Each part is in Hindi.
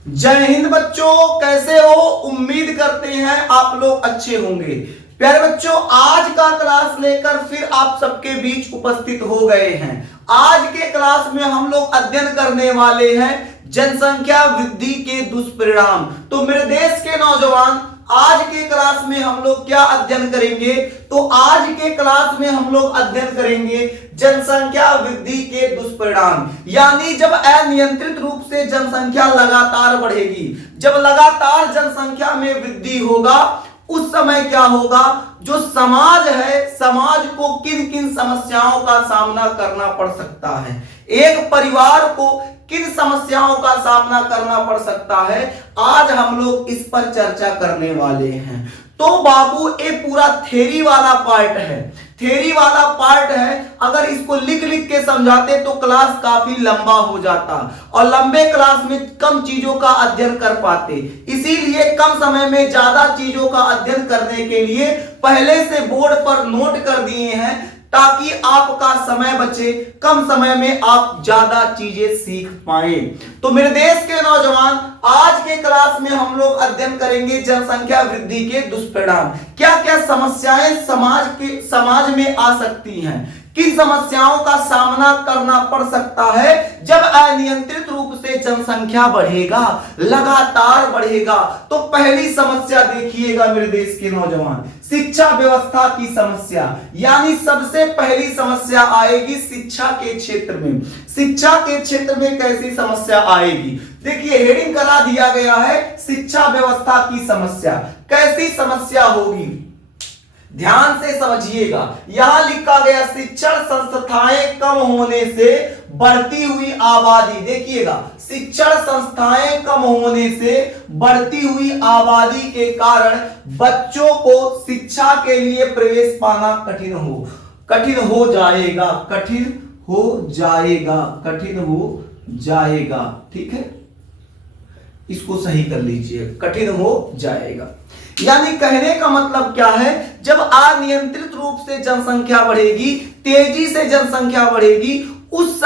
जय हिंद बच्चों, कैसे हो? उम्मीद करते हैं आप लोग अच्छे होंगे। प्यारे बच्चों, आज का क्लास लेकर फिर आप सबके बीच उपस्थित हो गए हैं। आज के क्लास में हम लोग अध्ययन करने वाले हैं जनसंख्या वृद्धि के दुष्परिणाम। तो मेरे देश के नौजवान, आज के क्लास में हम लोग क्या अध्ययन करेंगे? तो आज के क्लास में हम लोग अध्ययन करेंगे जनसंख्या वृद्धि के दुष्परिणाम। यानी जब अनियंत्रित रूप से जनसंख्या लगातार बढ़ेगी, जब लगातार जनसंख्या में वृद्धि होगा, उस समय क्या होगा? जो समाज है, समाज को किन किन समस्याओं का सामना करना पड़ सकता है, एक परिवार को किन समस्याओं का सामना करना पड़ सकता है, आज हम लोग इस पर चर्चा करने वाले हैं। तो बाबू, ये पूरा थ्योरी वाला पार्ट है, थ्योरी वाला पार्ट है। अगर इसको लिख लिख के समझाते तो क्लास काफी लंबा हो जाता और लंबे क्लास में कम चीजों का अध्ययन कर पाते। इसीलिए कम समय में ज्यादा चीजों का अध्ययन करने के लिए पहले से बोर्ड पर नोट कर दिए हैं, ताकि आपका समय बचे, कम समय में आप ज्यादा चीजें सीख पाए। तो मेरे देश के नौजवान, आज के क्लास में हम लोग अध्ययन करेंगे जनसंख्या वृद्धि के दुष्परिणाम। क्या क्या समस्याएं समाज में आ सकती हैं, किन समस्याओं का सामना करना पड़ सकता है जब अनियंत्रित रूप से जनसंख्या बढ़ेगा, लगातार बढ़ेगा। तो पहली समस्या देखिएगा मेरे देश के नौजवान, शिक्षा व्यवस्था की समस्या। यानी सबसे पहली समस्या आएगी शिक्षा के क्षेत्र में। शिक्षा के क्षेत्र में कैसी समस्या आएगी? देखिए, हेडिंग करा दिया गया है शिक्षा व्यवस्था की समस्या। कैसी समस्या होगी, ध्यान से समझिएगा। यहां लिखा गया शिक्षण संस्थाएं कम होने से बढ़ती हुई आबादी। देखिएगा, शिक्षण संस्थाएं कम होने से बढ़ती हुई आबादी के कारण बच्चों को शिक्षा के लिए प्रवेश पाना कठिन हो जाएगा। ठीक है, इसको सही कर लीजिए, कठिन हो जाएगा। यानी कहने का मतलब क्या है? जब अनियंत्रित रूप से जनसंख्या बढ़ेगी, तेजी से जनसंख्या बढ़ेगी, उस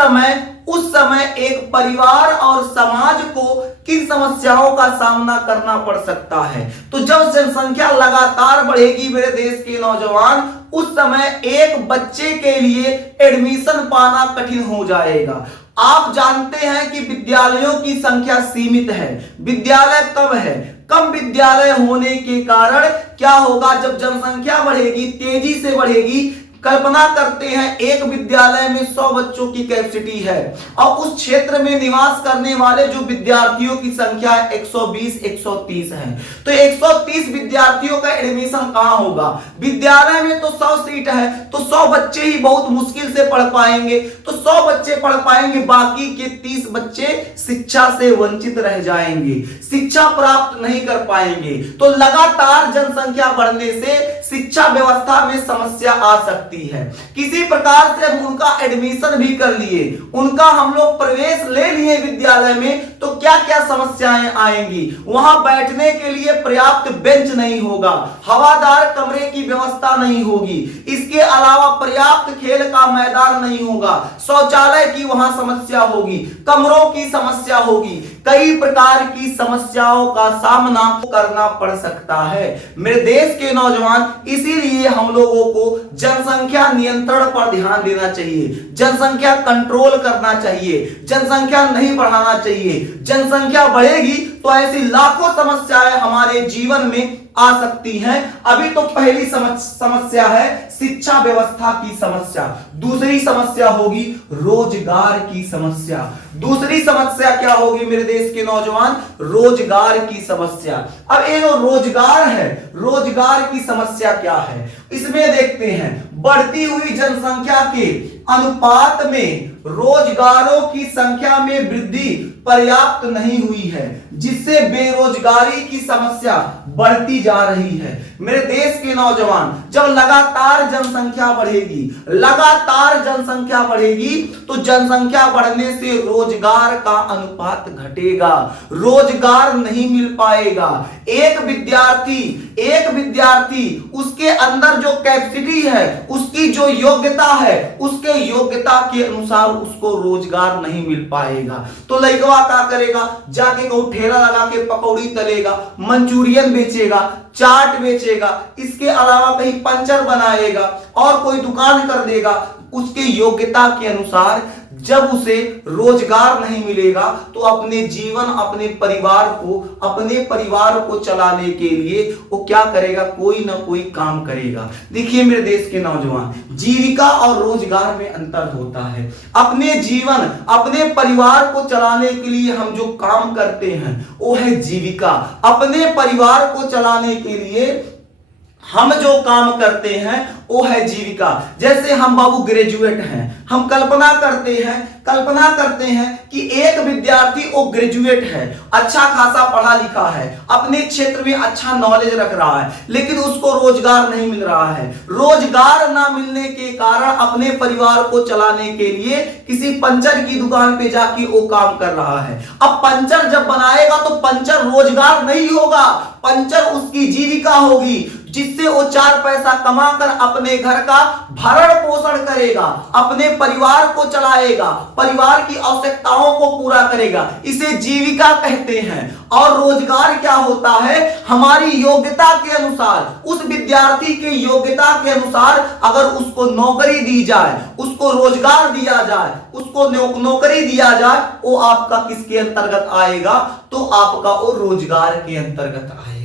समय एक परिवार और समाज को किन समस्याओं का सामना करना पड़ सकता है? तो जब जनसंख्या लगातार बढ़ेगी मेरे देश के नौजवान, उस समय एक बच्चे के लिए एडमिशन पाना कठिन हो जाएगा। आप जानते हैं कि विद्यालयों की संख्या सीमित है, विद्यालय कम है। कम विद्यालय होने के कारण क्या होगा? जब जनसंख्या बढ़ेगी, तेजी से बढ़ेगी, कल्पना करते हैं एक विद्यालय में 100 बच्चों की कैपेसिटी है और उस क्षेत्र में निवास करने वाले जो विद्यार्थियों की संख्या 120-130 है। तो 130 विद्यार्थियों का एडमिशन कहां होगा? विद्यालय में तो 100 सीट है, तो 100 बच्चे ही बहुत मुश्किल से पढ़ पाएंगे। तो 100 बच्चे पढ़ पाएंगे, बाकी के 30 बच्चे शिक्षा से वंचित रह जाएंगे, शिक्षा प्राप्त नहीं कर पाएंगे। तो लगातार जनसंख्या बढ़ने से शिक्षा व्यवस्था में समस्या आ सकती है। किसी प्रकार से हम उनका एडमिशन भी कर लिए, उनका हम लोग प्रवेश ले लिए विद्यालय में, तो क्या क्या समस्याएं आएंगी? वहां बैठने के लिए पर्याप्त बेंच नहीं होगा, हवादार कमरे की व्यवस्था नहीं होगी, इसके अलावा पर्याप्त खेल का मैदान नहीं होगा, शौचालय की वहां समस्या होगी, कमरों की समस्या होगी, कई प्रकार की समस्याओं का सामना करना पड़ सकता है मेरे देश के नौजवान। इसीलिए हम लोगों को जनसंख्या नियंत्रण पर ध्यान देना चाहिए, जनसंख्या कंट्रोल करना चाहिए, जनसंख्या नहीं बढ़ाना चाहिए। जनसंख्या बढ़ेगी तो ऐसी लाखों समस्याएं हमारे जीवन में आ सकती हैं। अभी तो पहली समस्या है शिक्षा व्यवस्था की समस्या। दूसरी समस्या होगी रोजगार की समस्या। दूसरी समस्या क्या होगी मेरे देश के नौजवान? रोजगार की समस्या। अब ये जो रोजगार है, रोजगार की समस्या क्या है? इसमें देखते हैं, बढ़ती हुई जनसंख्या के अनुपात में रोजगारों की संख्या में वृद्धि पर्याप्त नहीं हुई है, जिससे बेरोजगारी की समस्या बढ़ती जा रही है मेरे देश के नौजवान। जब लगातार जनसंख्या बढ़ेगी, लगातार जनसंख्या बढ़ेगी, तो जनसंख्या बढ़ने से रोजगार का अनुपात घटेगा, रोजगार नहीं मिल पाएगा। एक विद्यार्थी उसके अंदर जो कैपेसिटी है, उसकी जो योग्यता है, उसके योग्यता के अनुसार उसको रोजगार नहीं मिल पाएगा। तो लड़कवा क्या करेगा, जाके कहूं ठेला लगा के पकौड़ी तलेगा, मंचूरियन बेचेगा, चाट बेचेगा, इसके अलावा कहीं पंचर बनाएगा और कोई दुकान कर देगा। उसके योग्यता के अनुसार जब उसे रोजगार नहीं मिलेगा तो अपने जीवन, अपने परिवार को चलाने के लिए वो क्या करेगा, कोई ना कोई काम करेगा। देखिए मेरे देश के नौजवान, जीविका और रोजगार में अंतर होता है। अपने जीवन, अपने परिवार को चलाने के लिए हम जो काम करते हैं वो है जीविका। अपने परिवार को चलाने के लिए हम जो काम करते हैं वो है जीविका। जैसे हम बाबू ग्रेजुएट हैं, हम कल्पना करते हैं कि एक विद्यार्थी वो ग्रेजुएट है, अच्छा खासा पढ़ा लिखा है, अपने क्षेत्र में अच्छा नॉलेज रख रहा है, लेकिन उसको रोजगार नहीं मिल रहा है। रोजगार ना मिलने के कारण अपने परिवार को चलाने के लिए किसी पंचर की दुकान पे जाके वो काम कर रहा है। अब पंचर जब बनाएगा तो पंचर रोजगार नहीं होगा, पंचर उसकी जीविका होगी, जिससे वो 4 पैसा कमाकर अपने घर का भरण पोषण करेगा, अपने परिवार को चलाएगा, परिवार की आवश्यकताओं को पूरा करेगा। इसे जीविका कहते हैं। और रोजगार क्या होता है, हमारी योग्यता के अनुसार, उस विद्यार्थी के योग्यता के अनुसार अगर उसको नौकरी दी जाए, उसको रोजगार दिया जाए, उसको नौकरी दिया जाए, वो आपका किसके अंतर्गत आएगा, तो आपका वो रोजगार के अंतर्गत आएगा।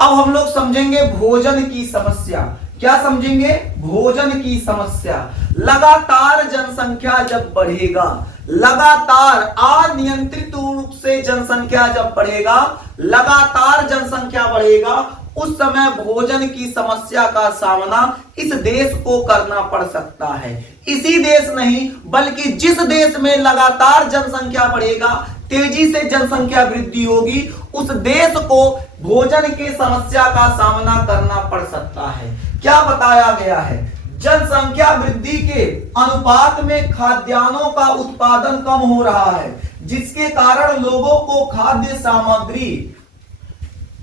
अब हम लोग समझेंगे भोजन की समस्या। क्या समझेंगे, भोजन की समस्या। लगातार जनसंख्या जब बढ़ेगा, लगातार अनियंत्रित रूप से जनसंख्या जब बढ़ेगा, लगातार जनसंख्या बढ़ेगा, उस समय भोजन की समस्या का सामना इस देश को करना पड़ सकता है। इसी देश नहीं बल्कि जिस देश में लगातार जनसंख्या बढ़ेगा, तेजी से जनसंख्या वृद्धि होगी, उस देश को भोजन की समस्या का सामना करना पड़ सकता है। क्या बताया गया है, जनसंख्या वृद्धि के अनुपात में खाद्यान्नों का उत्पादन कम हो रहा है, जिसके कारण लोगों को खाद्य सामग्री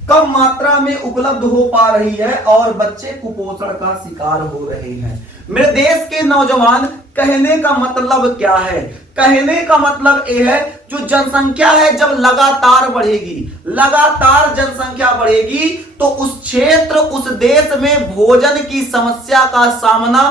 कम मात्रा में उपलब्ध हो पा रही है और बच्चे कुपोषण का शिकार हो रहे हैं। मेरे देश के नौजवान, कहने का मतलब क्या है, कहने का मतलब यह है जो जनसंख्या है जब लगातार बढ़ेगी, लगातार जनसंख्या बढ़ेगी, तो उस क्षेत्र, उस देश में भोजन की समस्या का सामना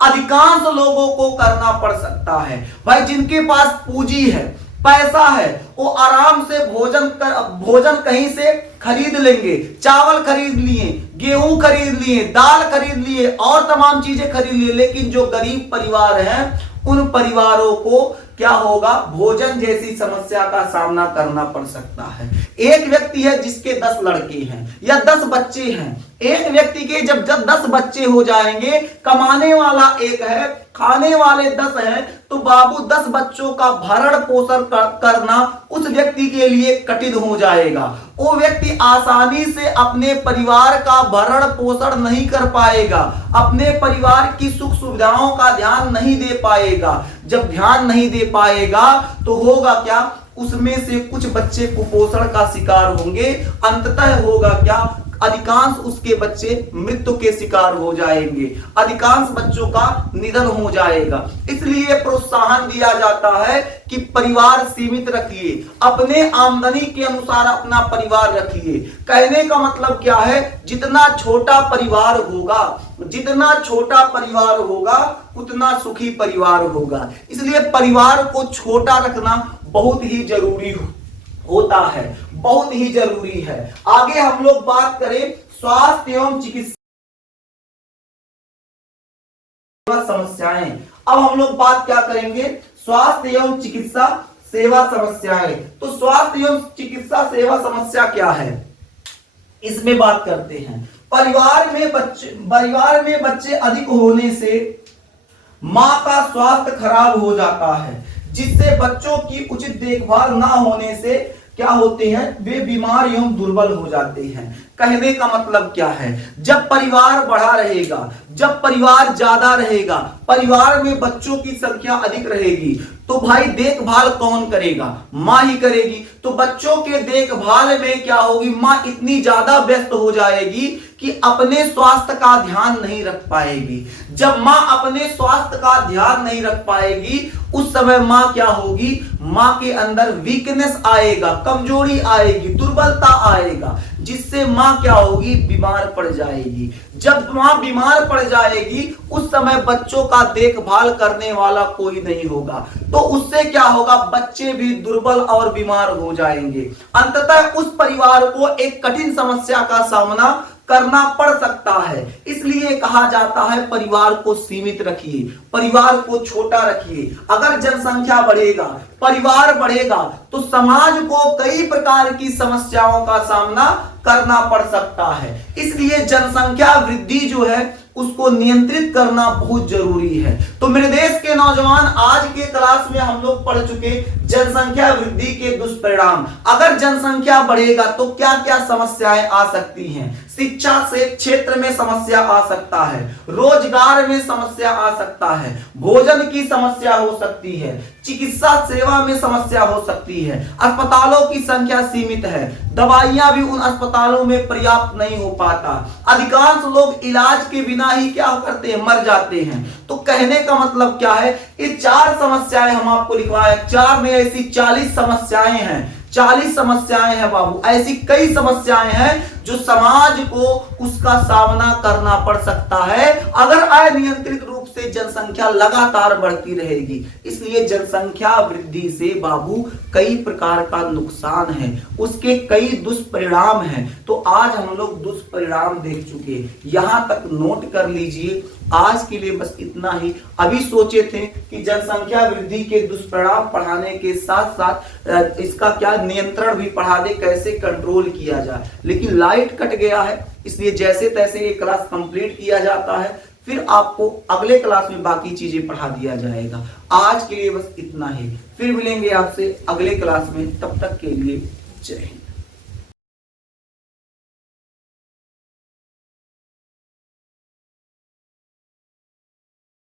अधिकांश लोगों को करना पड़ सकता है। भाई जिनके पास पूंजी है, पैसा है, वो आराम से भोजन कहीं से खरीद लेंगे। चावल खरीद लिए, गेहूं खरीद लिए, दाल खरीद लिए और तमाम चीजें खरीद लिए। लेकिन जो गरीब परिवार हैं, उन परिवारों को क्या होगा, भोजन जैसी समस्या का सामना करना पड़ सकता है। एक व्यक्ति है जिसके 10 लड़के हैं या 10 बच्चे हैं, एक व्यक्ति के जब 10 बच्चे हो जाएंगे, कमाने वाला एक है, खाने वाले 10 हैं, तो बाबू 10 बच्चों का भरण पोषण करना उस व्यक्ति के लिए कठिन हो जाएगा। वो व्यक्ति आसानी से अपने परिवार का भरण पोषण नहीं कर पाएगा, अपने परिवार की सुख सुविधाओं का ध्यान नहीं दे पाएगा। जब ध्यान नहीं दे पाएगा तो होगा क्या, उसमें से कुछ बच्चे कुपोषण का शिकार होंगे। अंततः होगा क्या, अधिकांश उसके बच्चे मृत्यु के शिकार हो जाएंगे, अधिकांश बच्चों का निधन हो जाएगा। इसलिए प्रोत्साहन दिया जाता है कि परिवार सीमित रखिए, अपने आमदनी के अनुसार अपना परिवार रखिए। कहने का मतलब क्या है, जितना छोटा परिवार होगा, जितना छोटा परिवार होगा उतना सुखी परिवार होगा। इसलिए परिवार को छोटा रखना बहुत ही जरूरी होता है, बहुत ही जरूरी है। आगे हम लोग बात करें स्वास्थ्य एवं चिकित्सा समस्याएं। अब हम लोग बात क्या करेंगे, स्वास्थ्य एवं चिकित्सा सेवा समस्याएं। तो स्वास्थ्य एवं चिकित्सा सेवा समस्या क्या है, इसमें बात करते हैं। परिवार में बच्चे अधिक होने से मां का स्वास्थ्य खराब हो जाता है, जिससे बच्चों की उचित देखभाल ना होने से क्या होते हैं, वे बीमार एवं दुर्बल हो जाते हैं। कहने का मतलब क्या है, जब परिवार बड़ा रहेगा, जब परिवार ज्यादा रहेगा, परिवार में बच्चों की संख्या अधिक रहेगी तो भाई देखभाल कौन करेगा? माँ ही करेगी। तो बच्चों के देखभाल में क्या होगी, माँ इतनी ज्यादा व्यस्त हो जाएगी कि अपने स्वास्थ्य का ध्यान नहीं रख पाएगी। जब माँ अपने स्वास्थ्य का ध्यान नहीं रख पाएगी उस समय माँ क्या होगी, माँ के अंदर वीकनेस आएगा, कमजोरी आएगी, दुर्बलता आएगा, जिससे माँ क्या होगी, बीमार पड़ जाएगी। जब माँ बीमार पड़ जाएगी उस समय बच्चों का देखभाल करने वाला कोई नहीं होगा, तो उससे क्या होगा, बच्चे भी दुर्बल और बीमार हो जाएंगे। अंततः उस परिवार को एक कठिन समस्या का सामना करना पड़ सकता है। इसलिए कहा जाता है परिवार को सीमित रखिए, परिवार को छोटा रखिए। अगर जनसंख्या बढ़ेगा, परिवार बढ़ेगा तो समाज को कई प्रकार की समस्याओं का सामना करना पड़ सकता है। इसलिए जनसंख्या वृद्धि जो है उसको नियंत्रित करना बहुत जरूरी है। तो मेरे देश के नौजवान, आज के क्लास में हम लोग पढ़ चुके जनसंख्या वृद्धि के दुष्परिणाम। अगर जनसंख्या बढ़ेगा तो क्या क्या समस्याएं आ सकती हैं? शिक्षा से क्षेत्र में समस्या आ सकता है, रोजगार में समस्या आ सकता है, भोजन की समस्या हो सकती है, चिकित्सा सेवा में समस्या हो सकती है, अस्पतालों की संख्या सीमित है, दवाइयां भी उन अस्पतालों में पर्याप्त नहीं हो पाता, अधिकांश लोग इलाज के बिना ही क्या करते हैं, मर जाते हैं। तो कहने का मतलब क्या है, ये 4 समस्याएं हम आपको लिखवाए, 4 में ऐसी 40 समस्याएं हैं, 40 समस्याएं हैं बाबू। ऐसी कई समस्याएं हैं जो समाज को उसका सामना करना पड़ सकता है अगर अनियंत्रित रूप से जनसंख्या लगातार बढ़ती रहेगी। इसलिए जनसंख्या वृद्धि से बाबू कई प्रकार का नुकसान है, उसके कई दुष्परिणाम हैं। तो आज हम लोग दुष्परिणाम देख चुके, यहां तक नोट कर लीजिए। आज के लिए बस इतना ही। अभी सोचे थे कि जनसंख्या वृद्धि के दुष्परिणाम पढ़ाने के साथ साथ इसका क्या नियंत्रण भी पढ़ा दे, कैसे कंट्रोल किया जाए, लेकिन लाइट कट गया है, इसलिए जैसे तैसे ये क्लास कंप्लीट किया जाता है, फिर आपको अगले क्लास में बाकी चीजें पढ़ा दिया जाएगा। आज के लिए बस इतना ही, फिर मिलेंगे आपसे अगले क्लास में, तब तक के लिए जय हिंद।